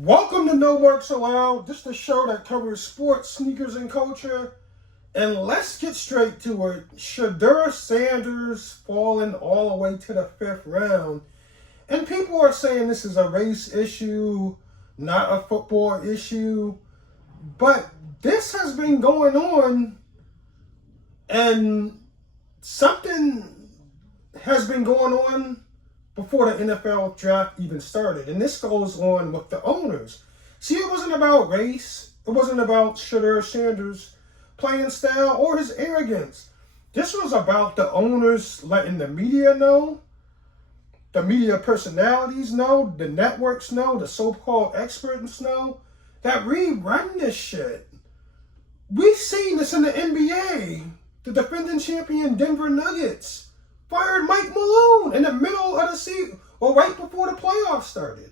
Welcome to No Marks Allowed. This is the show that covers sports, sneakers, and culture. And let's get straight to it. Shedeur Sanders falling all the way to the fifth round. And people are saying this is a race issue, not a football issue. But this has been going on, and something has been going on before the NFL draft even started. And this goes on with the owners. See, it wasn't about race. It wasn't about Shedeur Sanders' playing style or his arrogance. This was about the owners letting the media know, the media personalities know, the networks know, the so-called experts know that we run this shit. We've seen this in the NBA. The defending champion Denver Nuggets fired Mike Malone in the middle of the season, or right before the playoffs started.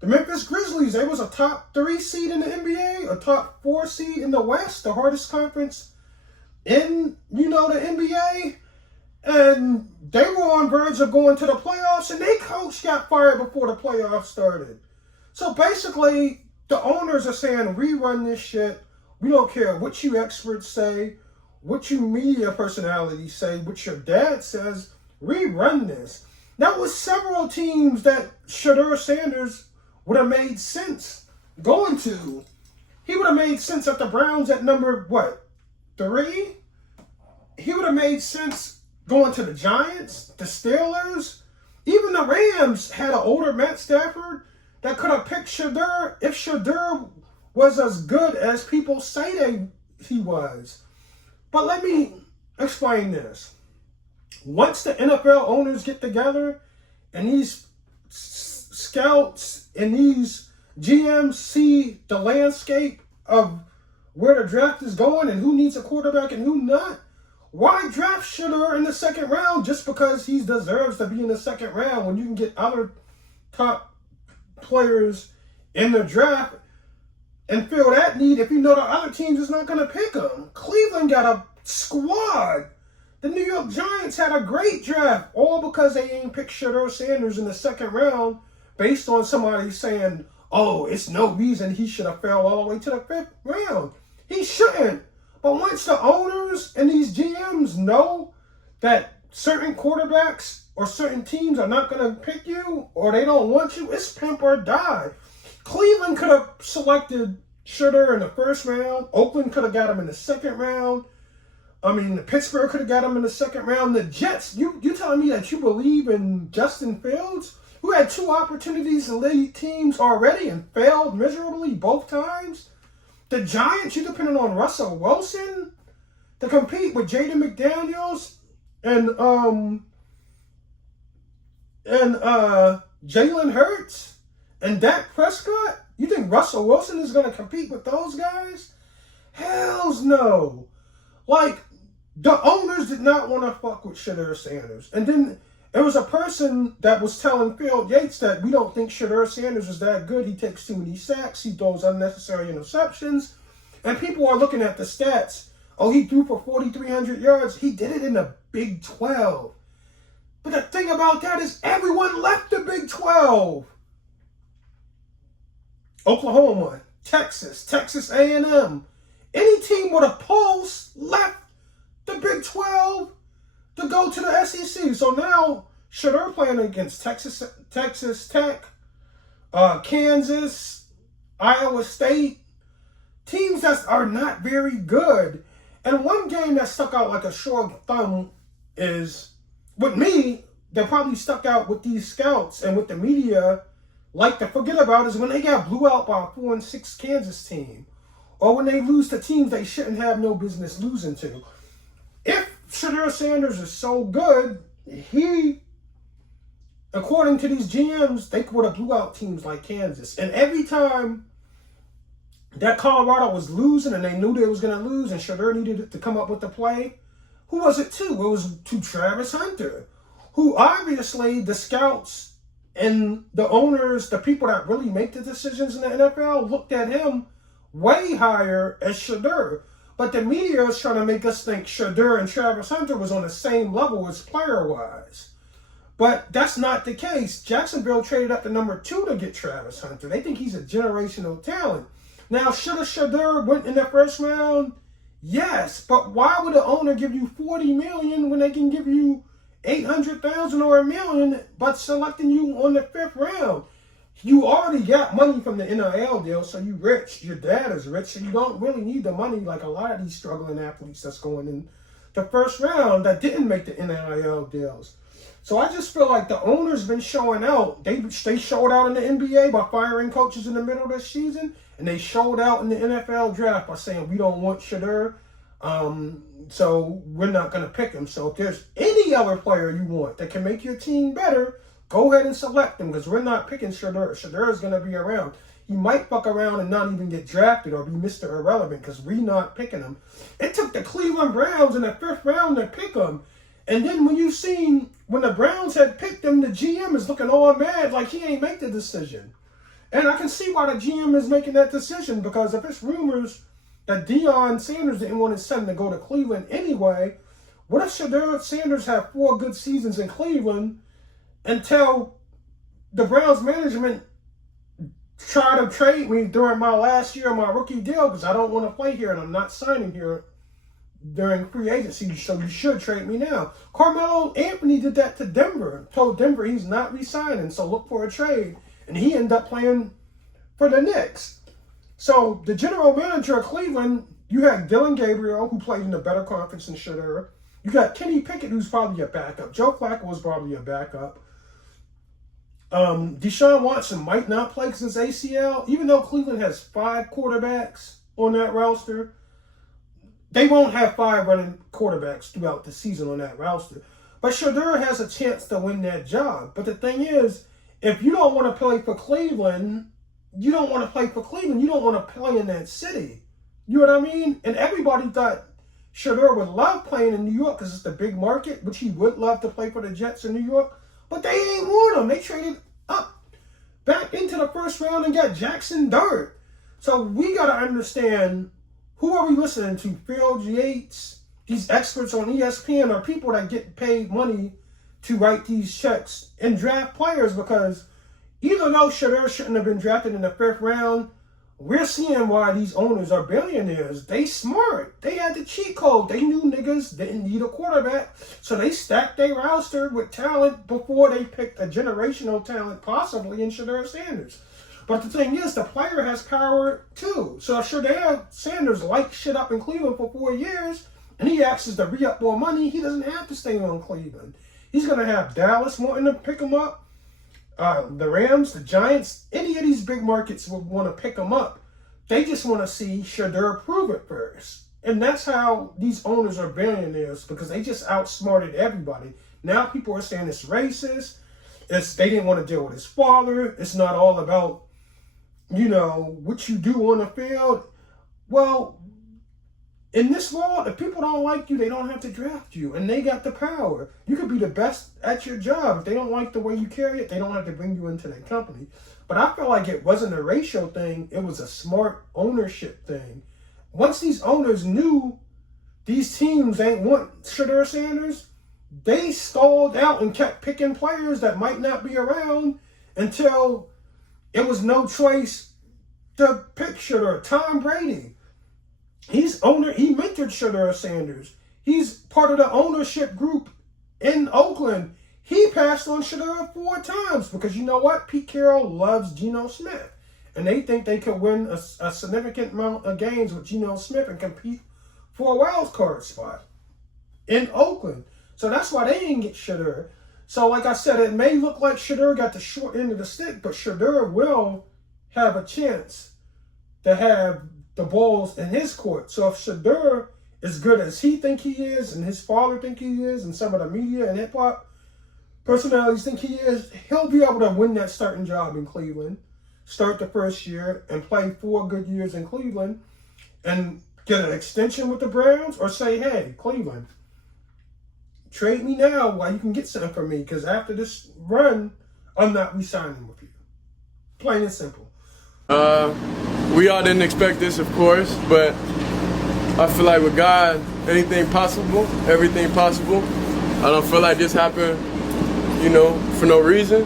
The Memphis Grizzlies, they was a top 3 seed in the NBA, a top 4 seed in the West, the hardest conference in, the NBA. And they were on verge of going to the playoffs, and their coach got fired before the playoffs started. So basically, the owners are saying, we run this shit. We don't care what you experts say, what you media personalities say, what your dad says. We run this. That was several teams that Shedeur Sanders would have made sense going to. He would have made sense at the Browns at number, 3? He would have made sense going to the Giants, the Steelers. Even the Rams had an older Matt Stafford that could have picked Shedeur if Shedeur was as good as people say he was. But let me explain this. Once the NFL owners get together and these scouts and these GMs see the landscape of where the draft is going and who needs a quarterback and who not, why draft Shedeur in the second round just because he deserves to be in the second round when you can get other top players in the draft and fill that need if you know the other teams is not going to pick them? Cleveland got a squad. The New York Giants had a great draft, all because they ain't picked Shedeur Sanders in the second round based on somebody saying, oh, it's no reason he should have fell all the way to the fifth round. He shouldn't. But once the owners and these GMs know that certain quarterbacks or certain teams are not going to pick you or they don't want you, it's pimp or die. Cleveland could have selected Shedeur in the first round. Oakland could have got him in the second round. Pittsburgh could have got him in the second round. The Jets, you telling me that you believe in Justin Fields, who had 2 opportunities to lead teams already and failed miserably both times? The Giants, you depending on Russell Wilson to compete with Jaden McDaniels and Jalen Hurts and Dak Prescott? You think Russell Wilson is going to compete with those guys? Hells no. Like, the owners did not want to fuck with Shedeur Sanders. And then there was a person that was telling Phil Yates that we don't think Shedeur Sanders is that good. He takes too many sacks. He throws unnecessary interceptions. And people are looking at the stats. Oh, he threw for 4,300 yards. He did it in the Big 12. But the thing about that is everyone left the Big 12. Oklahoma, Texas A&M. Any team with a pulse left the Big 12 to go to the SEC. So now Shedeur playing against Texas Tech, Kansas, Iowa State, teams that are not very good. And one game that stuck out like a sore thumb is, with me, that probably stuck out with these scouts and with the media like to forget about, is when they got blew out by a 4-6 Kansas team. Or when they lose to teams they shouldn't have no business losing to. If Shedeur Sanders is so good, he, according to these GMs, they would have blew out teams like Kansas. And every time that Colorado was losing and they knew they was going to lose and Shedeur needed to come up with the play, who was it to? It was to Travis Hunter, who obviously the scouts and the owners, the people that really make the decisions in the NFL, looked at him way higher as Shedeur. But the media is trying to make us think Shedeur and Travis Hunter was on the same level as player-wise. But that's not the case. Jacksonville traded up to number 2 to get Travis Hunter. They think he's a generational talent. Now, should a Shedeur went in the first round? Yes, but why would the owner give you $40 million when they can give you $800,000 or $1 million, but selecting you on the 5th round? You already got money from the NIL deal, so you rich. Your dad is rich, so you don't really need the money like a lot of these struggling athletes that's going in the first round that didn't make the NIL deals. So I just feel like the owner's been showing out. They showed out in the NBA by firing coaches in the middle of the season, and they showed out in the NFL draft by saying we don't want Shedeur, so we're not going to pick him. So if there's any other player you want that can make your team better, go ahead and select him, because we're not picking Shedeur. Shedeur is going to be around. He might fuck around and not even get drafted or be Mr. Irrelevant because we're not picking him. It took the Cleveland Browns in the 5th round to pick him. And then when the Browns had picked him, the GM is looking all mad like he ain't make the decision. And I can see why the GM is making that decision, because if it's rumors that Deion Sanders didn't want his son to go to Cleveland anyway, what if Shedeur Sanders had 4 good seasons in Cleveland until the Browns management tried to trade me during my last year of my rookie deal because I don't want to play here and I'm not signing here during free agency, so you should trade me now. Carmelo Anthony did that to Denver, told Denver he's not re-signing, so look for a trade. And he ended up playing for the Knicks. So the general manager of Cleveland, you had Dylan Gabriel, who played in a better conference than Shedeur. You got Kenny Pickett, who's probably a backup. Joe Flacco was probably a backup. Deshaun Watson might not play because his ACL, even though Cleveland has 5 quarterbacks on that roster. They won't have 5 running quarterbacks throughout the season on that roster. But Shedeur has a chance to win that job. But the thing is, if you don't want to play for Cleveland, you don't want to play for Cleveland. You don't want to play in that city. You know what I mean? And everybody thought Shedeur would love playing in New York because it's the big market, which he would love to play for the Jets in New York. But they ain't want him. They traded up back into the first round and got Jackson Dart. So we got to understand, who are we listening to? Phil Yates, these experts on ESPN, are people that get paid money to write these checks and draft players, because even though Shedeur shouldn't have been drafted in the 5th round, we're seeing why these owners are billionaires. They smart. They had the cheat code. They knew niggas didn't need a quarterback, so they stacked their roster with talent before they picked a generational talent, possibly in Shedeur Sanders. But the thing is, the player has power too. So if Shedeur Sanders lights shit up in Cleveland for 4 years and he asks to re-up more money, he doesn't have to stay on Cleveland. He's going to have Dallas wanting to pick him up, the Rams, the Giants, any of these big markets will want to pick him up. They just want to see Shedeur prove it first. And that's how these owners are billionaires, because they just outsmarted everybody. Now people are saying it's racist. They didn't want to deal with his father. It's not all about, what you do on the field. Well, in this world, if people don't like you, they don't have to draft you. And they got the power. You could be the best at your job. If they don't like the way you carry it, they don't have to bring you into their company. But I feel like it wasn't a racial thing. It was a smart ownership thing. Once these owners knew these teams ain't want Shedeur Sanders, they stalled out and kept picking players that might not be around until it was no choice to pick Shedeur. Tom Brady, he mentored Shedeur Sanders. He's part of the ownership group in Oakland. He passed on Shedeur 4 times because you know what? Pete Carroll loves Geno Smith. And they think they could win a significant amount of games with Geno Smith and compete for a wild card spot in Oakland. So that's why they didn't get Shedeur. So like I said, it may look like Shedeur got the short end of the stick, but Shedeur will have a chance to have the balls in his court. So if Shedeur is good as he think he is, and his father think he is, and some of the media and hip-hop personalities think he is, he'll be able to win that starting job in Cleveland, start the first year, and play 4 good years in Cleveland, and get an extension with the Browns, or say, hey, Cleveland, trade me now while you can get something from me, because after this run, I'm not re-signing with you. Plain and simple. We all didn't expect this, of course, but I feel like with God, anything possible, everything possible. I don't feel like this happened for no reason.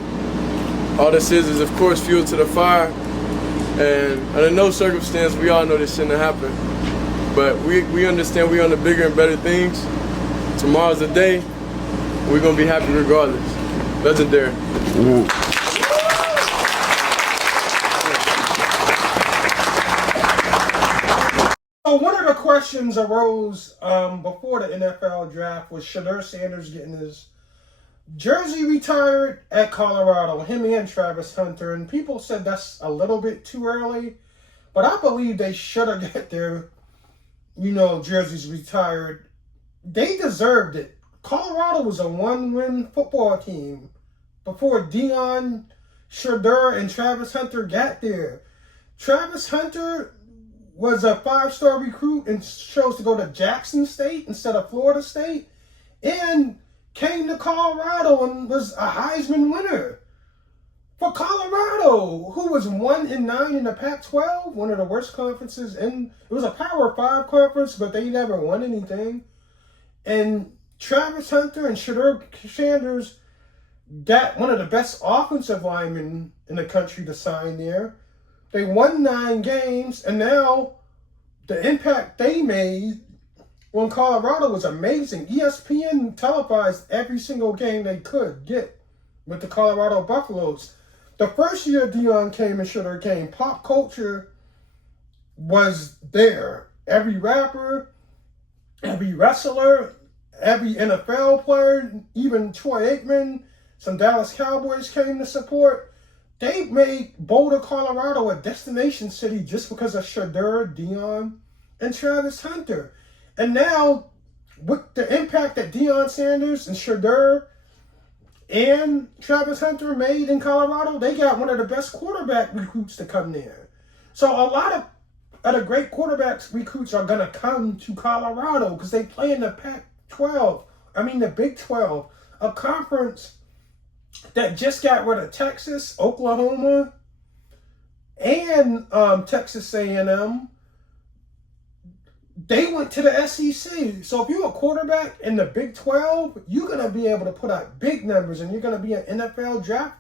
All this is of course, fuel to the fire. And under no circumstance, we all know this shouldn't have happened. But we understand we're on the bigger and better things. Tomorrow's the day. We're going to be happy regardless. Legendary. So one of the questions arose before the NFL draft was Shedeur Sanders getting his jersey retired at Colorado, him and Travis Hunter, and people said that's a little bit too early, but I believe they should have got their, jerseys retired. They deserved it. Colorado was a one-win football team before Deion, Shedeur, and Travis Hunter got there. Travis Hunter was a 5-star recruit and chose to go to Jackson State instead of Florida State, and came to Colorado and was a Heisman winner for Colorado, who was 1-9 in the Pac-12, one of the worst conferences. And it was a Power 5 conference, but they never won anything. And Travis Hunter and Shedeur Sanders got one of the best offensive linemen in the country to sign there. They won 9 games, and now the impact they made when Colorado was amazing. ESPN televised every single game they could get with the Colorado Buffaloes. The first year Deion came and Shedeur came, pop culture was there. Every rapper, every wrestler, every NFL player, even Troy Aikman, some Dallas Cowboys came to support. They made Boulder, Colorado a destination city just because of Shedeur, Deion, and Travis Hunter. And now, with the impact that Deion Sanders and Shedeur and Travis Hunter made in Colorado, they got one of the best quarterback recruits to come there. So a lot of the great quarterbacks recruits are going to come to Colorado because they play in the the Big 12, a conference that just got rid of Texas, Oklahoma, and Texas A&M. They went to the SEC. So if you're a quarterback in the Big 12, you're going to be able to put out big numbers, and you're going to be an NFL draft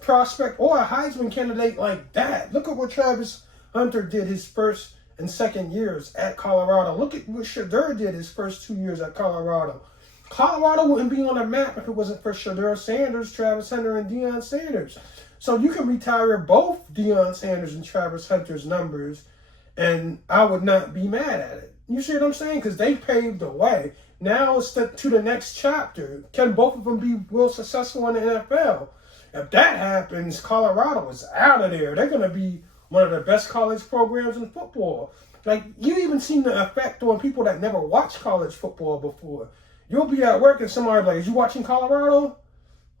prospect or a Heisman candidate like that. Look at what Travis Hunter did his first and second years at Colorado. Look at what Shedeur did his first 2 years at Colorado. Colorado wouldn't be on the map if it wasn't for Shedeur Sanders, Travis Hunter, and Deion Sanders. So you can retire both Deion Sanders and Travis Hunter's numbers, and I would not be mad at it. You see what I'm saying? Because they paved the way. Now it's to the next chapter. Can both of them be real successful in the NFL? If that happens, Colorado is out of there. They're going to be one of the best college programs in football. Like, you even seen the effect on people that never watched college football before. You'll be at work and somebody like, is you watching Colorado?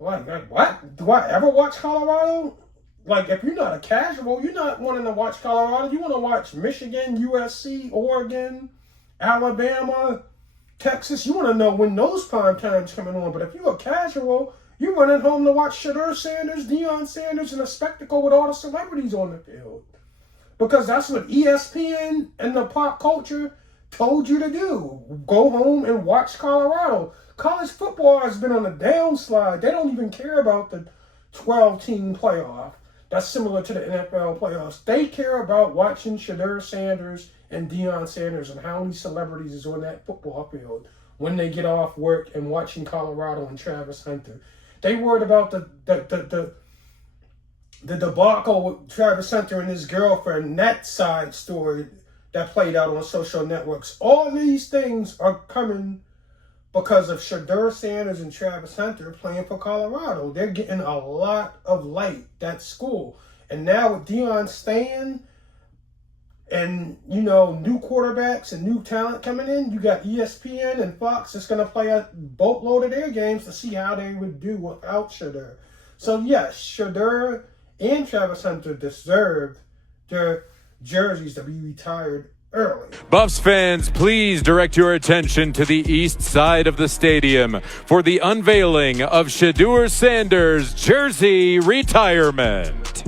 Like, what? Do I ever watch Colorado? Like, if you're not a casual, you're not wanting to watch Colorado. You want to watch Michigan, USC, Oregon, Alabama, Texas. You want to know when those prime times coming on. But if you're a casual, you're running home to watch Shedeur Sanders, Deion Sanders, and a spectacle with all the celebrities on the field. Because that's what ESPN and the pop culture told you to do. Go home and watch Colorado. College football has been on a downslide. They don't even care about the 12-team playoff. That's similar to the NFL playoffs. They care about watching Shedeur Sanders and Deion Sanders and how many celebrities is on that football field when they get off work and watching Colorado and Travis Hunter. They worried about the debacle with Travis Hunter and his girlfriend, that side story that played out on social networks. All these things are coming because of Shedeur Sanders and Travis Hunter playing for Colorado. They're getting a lot of light, that school. And now with Deion staying and, new quarterbacks and new talent coming in, you got ESPN and Fox that's going to play a boatload of their games to see how they would do without Shedeur. So, yes, Shedeur and Travis Hunter deserved their jerseys to be retired early. Buffs fans, please direct your attention to the east side of the stadium for the unveiling of Shedeur Sanders' jersey retirement.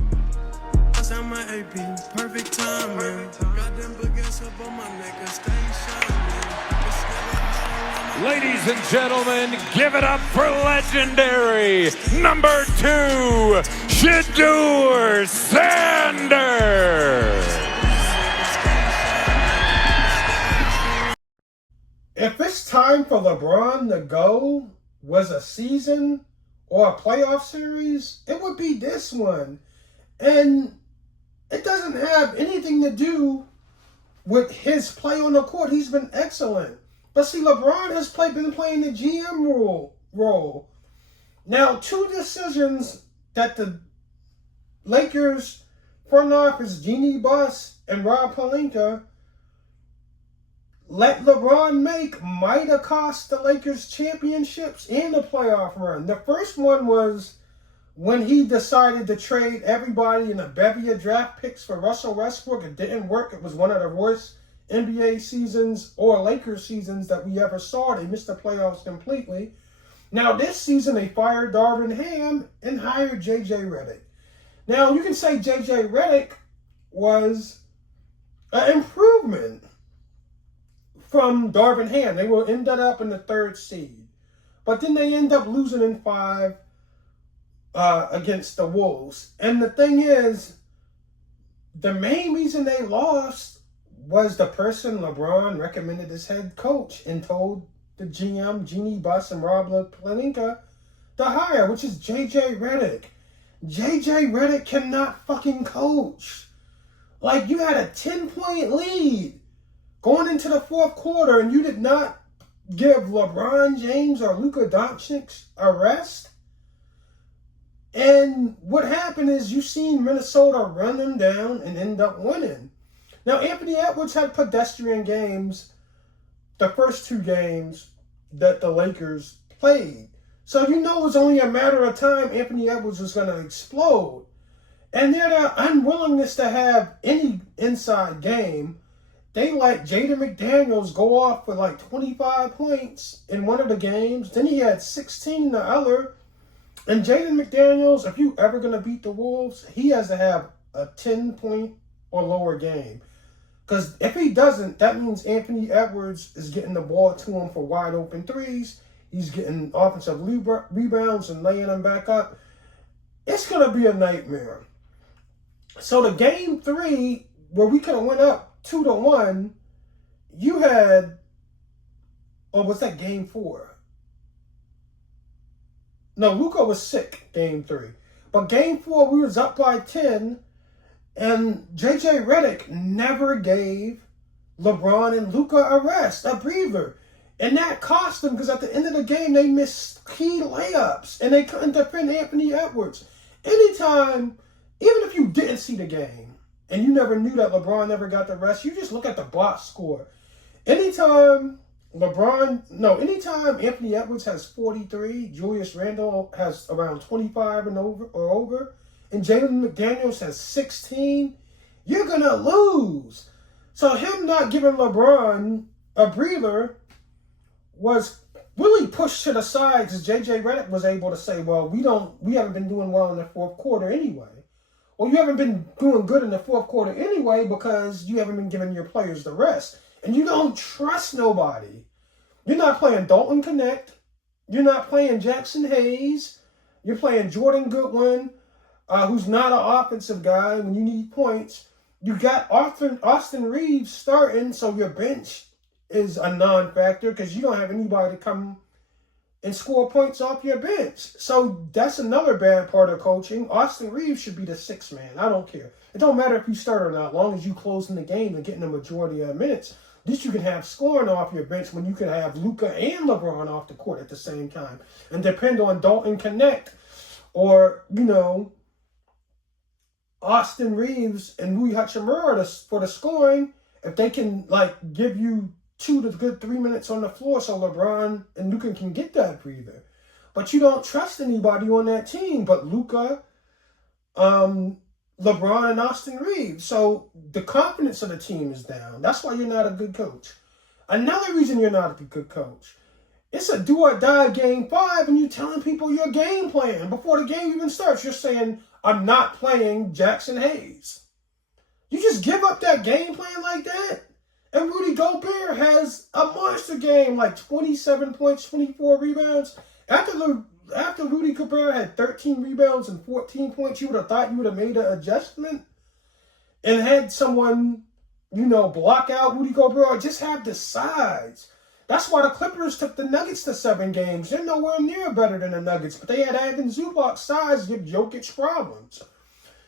Perfect timing. Got them baguettes up on my neck and stay shining. Ladies and gentlemen, give it up for legendary number 2, Shedeur Sanders. If it's time for LeBron to go was a season or a playoff series, it would be this one. And it doesn't have anything to do with his play on the court. He's been excellent. But see, LeBron has been playing the GM role. Now, 2 decisions that the Lakers front office, Jeannie Buss and Rob Pelinka, let LeBron make might have cost the Lakers championships and the playoff run. The first one was when he decided to trade everybody in a bevy of draft picks for Russell Westbrook. It didn't work. It was one of the worst NBA seasons or Lakers seasons that we ever saw. They missed the playoffs completely. Now this season they fired Darvin Ham and hired J.J. Redick. Now you can say J.J. Redick was an improvement from Darvin Ham. They will end up in the 3rd seed. But then they end up losing in 5 against the Wolves. And the thing is, the main reason they lost was the person LeBron recommended as head coach and told the GM, Jeannie Buss and Rob Pelinka, to hire, which is J.J. Redick. J.J. Redick cannot fucking coach. Like, you had a 10-point lead going into the 4th quarter, and you did not give LeBron James or Luka Doncic a rest. And what happened is you seen Minnesota run them down and end up winning. Now, Anthony Edwards had pedestrian games the first 2 games that the Lakers played. So you know it was only a matter of time Anthony Edwards was going to explode. And their unwillingness to have any inside game, they let Jaden McDaniels go off for like 25 points in one of the games. Then he had 16 in the other. And Jaden McDaniels, if you ever going to beat the Wolves, he has to have a 10-point or lower game. Because if he doesn't, that means Anthony Edwards is getting the ball to him for wide open threes. He's getting offensive rebounds and laying them back up. It's going to be a nightmare. So the game 3, where we could have went up 2-1, you had, or was that game 4? No, Luka was sick game 3. But game 4, we was up by 10, and J.J. Redick never gave LeBron and Luka a rest, a breather. And that cost them, because at the end of the game, they missed key layups, and they couldn't defend Anthony Edwards. Anytime, even if you didn't see the game, and you never knew that LeBron never got the rest, you just look at the box score. Anytime Anthony Edwards has 43, Julius Randle has around 25 and over, and Jaden McDaniels has 16, you're going to lose. So him not giving LeBron a breather was really pushed to the side, because J.J. Redick was able to say, well, we haven't been doing well in the 4th quarter anyway. Well, you haven't been doing good in the 4th quarter anyway because you haven't been giving your players the rest. And you don't trust nobody. You're not playing Dalton Connect. You're not playing Jackson Hayes. You're playing Jordan Goodwin, who's not an offensive guy when you need points. You got Austin Reeves starting, so your bench is a non-factor because you don't have anybody to come and score points off your bench. So that's another bad part of coaching. Austin Reeves should be the 6th man. I don't care. It don't matter if you start or not, as long as you close in the game and getting the majority of minutes. At least you can have scoring off your bench when you can have Luka and LeBron off the court at the same time. And depend on Dalton Connect or, Austin Reeves and Rui Hachimura for the scoring, if they can, give you 2 to good 3 minutes on the floor so LeBron and Luka can get that breather. But you don't trust anybody on that team but Luka, LeBron, and Austin Reeves. So the confidence of the team is down. That's why you're not a good coach. Another reason you're not a good coach, it's a do or die game 5 and you're telling people your game plan. Before the game even starts, you're saying, I'm not playing Jackson Hayes. You just give up that game plan like that? And Rudy Gobert has a monster game, like 27 points, 24 rebounds. After Rudy Gobert had 13 rebounds and 14 points, you would have thought you would have made an adjustment and had someone, block out Rudy Gobert or just have the size. That's why the Clippers took the Nuggets to 7 games. They're nowhere near better than the Nuggets, but they had Ivan Zubac's size give Jokic problems.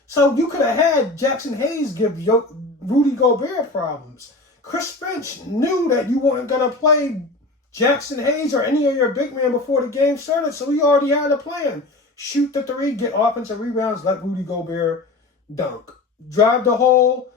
So you could have had Jackson Hayes give Rudy Gobert problems. Chris Finch knew that you weren't going to play Jackson Hayes or any of your big men before the game started, so he already had a plan. Shoot the 3, get offensive rebounds, let Rudy Gobert dunk. Drive the hole,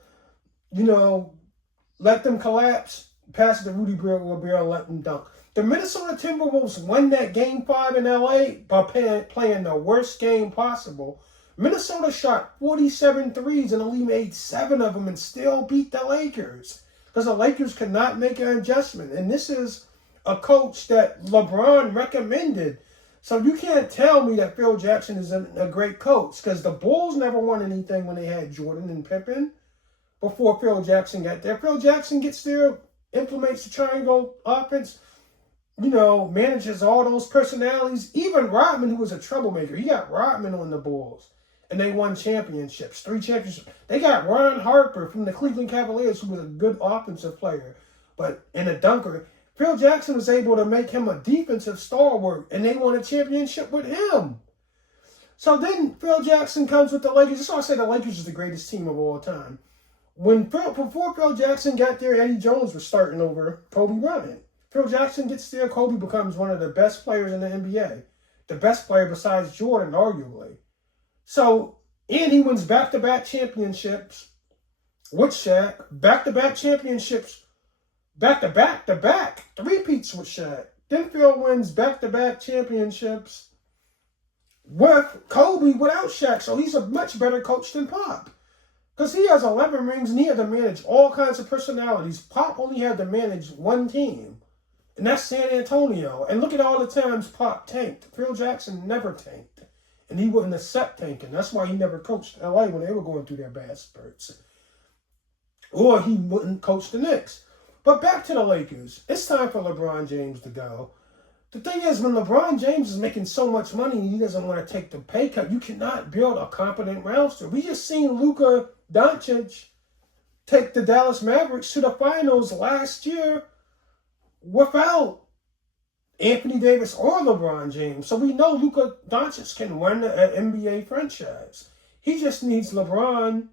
let them collapse, pass it to Rudy Gobert and let them dunk. The Minnesota Timberwolves won that Game 5 in LA by playing the worst game possible. Minnesota shot 47 threes and only made 7 of them and still beat the Lakers because the Lakers could not make an adjustment. And this is a coach that LeBron recommended. So you can't tell me that Phil Jackson isn't a great coach because the Bulls never won anything when they had Jordan and Pippen before Phil Jackson got there. Phil Jackson gets there, implements the triangle offense, manages all those personalities. Even Rodman, who was a troublemaker, he got Rodman on the Bulls. And they won championships, 3 championships. They got Ron Harper from the Cleveland Cavaliers, who was a good offensive player, and a dunker. Phil Jackson was able to make him a defensive stalwart, and they won a championship with him. So then Phil Jackson comes with the Lakers. That's why I say the Lakers is the greatest team of all time. Before Phil Jackson got there, Eddie Jones was starting over Kobe Bryant. Phil Jackson gets there, Kobe becomes one of the best players in the NBA. The best player besides Jordan, arguably. So, and he wins back-to-back championships with Shaq, back-to-back championships, back-to-back-to-back, 3-peats with Shaq. Then Phil wins back-to-back championships with Kobe without Shaq. So he's a much better coach than Pop. Because he has 11 rings and he had to manage all kinds of personalities. Pop only had to manage one team, and that's San Antonio. And look at all the times Pop tanked. Phil Jackson never tanked. And he wouldn't accept tanking. That's why he never coached LA when they were going through their bad spurts. Or he wouldn't coach the Knicks. But back to the Lakers. It's time for LeBron James to go. The thing is, when LeBron James is making so much money and he doesn't want to take the pay cut, you cannot build a competent roster. We just seen Luka Doncic take the Dallas Mavericks to the finals last year without Anthony Davis or LeBron James. So we know Luka Doncic can run an NBA franchise. He just needs LeBron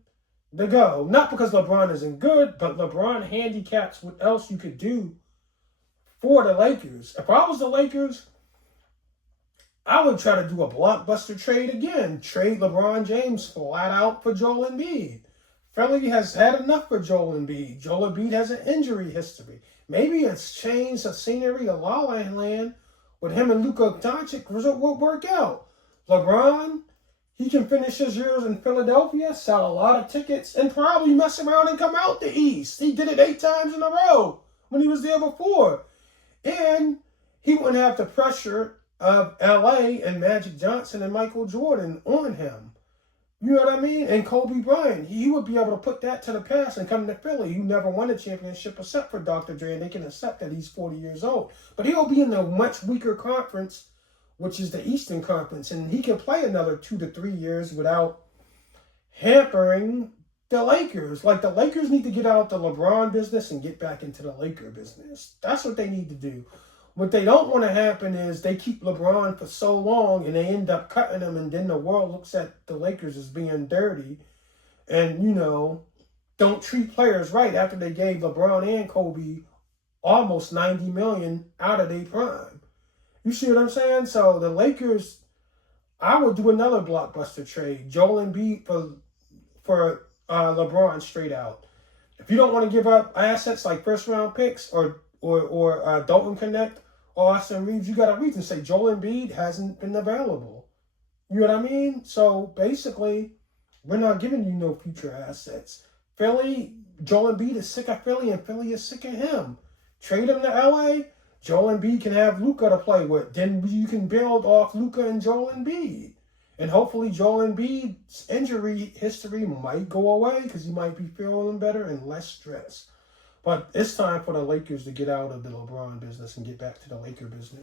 to go. Not because LeBron isn't good, but LeBron handicaps what else you could do for the Lakers. If I was the Lakers, I would try to do a blockbuster trade again. Trade LeBron James flat out for Joel Embiid. Philly has had enough for Joel Embiid. Joel Embiid has an injury history. Maybe a change of scenery, a La La Land with him and Luka Doncic will work out. LeBron, he can finish his years in Philadelphia, sell a lot of tickets, and probably mess around and come out the East. He did it 8 times in a row when he was there before. And he wouldn't have the pressure of LA and Magic Johnson and Michael Jordan on him. You know what I mean? And Kobe Bryant, he would be able to put that to the past and come to Philly. He never won a championship except for Dr. Dre, and they can accept that he's 40 years old. But he'll be in a much weaker conference, which is the Eastern Conference, and he can play another 2 to 3 years without hampering the Lakers. Like, the Lakers need to get out the LeBron business and get back into the Laker business. That's what they need to do. What they don't want to happen is they keep LeBron for so long and they end up cutting him, and then the world looks at the Lakers as being dirty and, don't treat players right after they gave LeBron and Kobe almost $90 million out of their prime. You see what I'm saying? So the Lakers, I would do another blockbuster trade. Joel Embiid for LeBron straight out. If you don't want to give up assets like first-round picks or Dalton Connect or Austin Reeves, you got to reason. Say Joel Embiid hasn't been available. You know what I mean? So basically, we're not giving you no future assets. Philly, Joel Embiid is sick of Philly and Philly is sick of him. Trade him to LA. Joel Embiid can have Luka to play with. Then you can build off Luka and Joel Embiid. And hopefully Joel Embiid's injury history might go away because he might be feeling better and less stressed. But it's time for the Lakers to get out of the LeBron business and get back to the Laker business.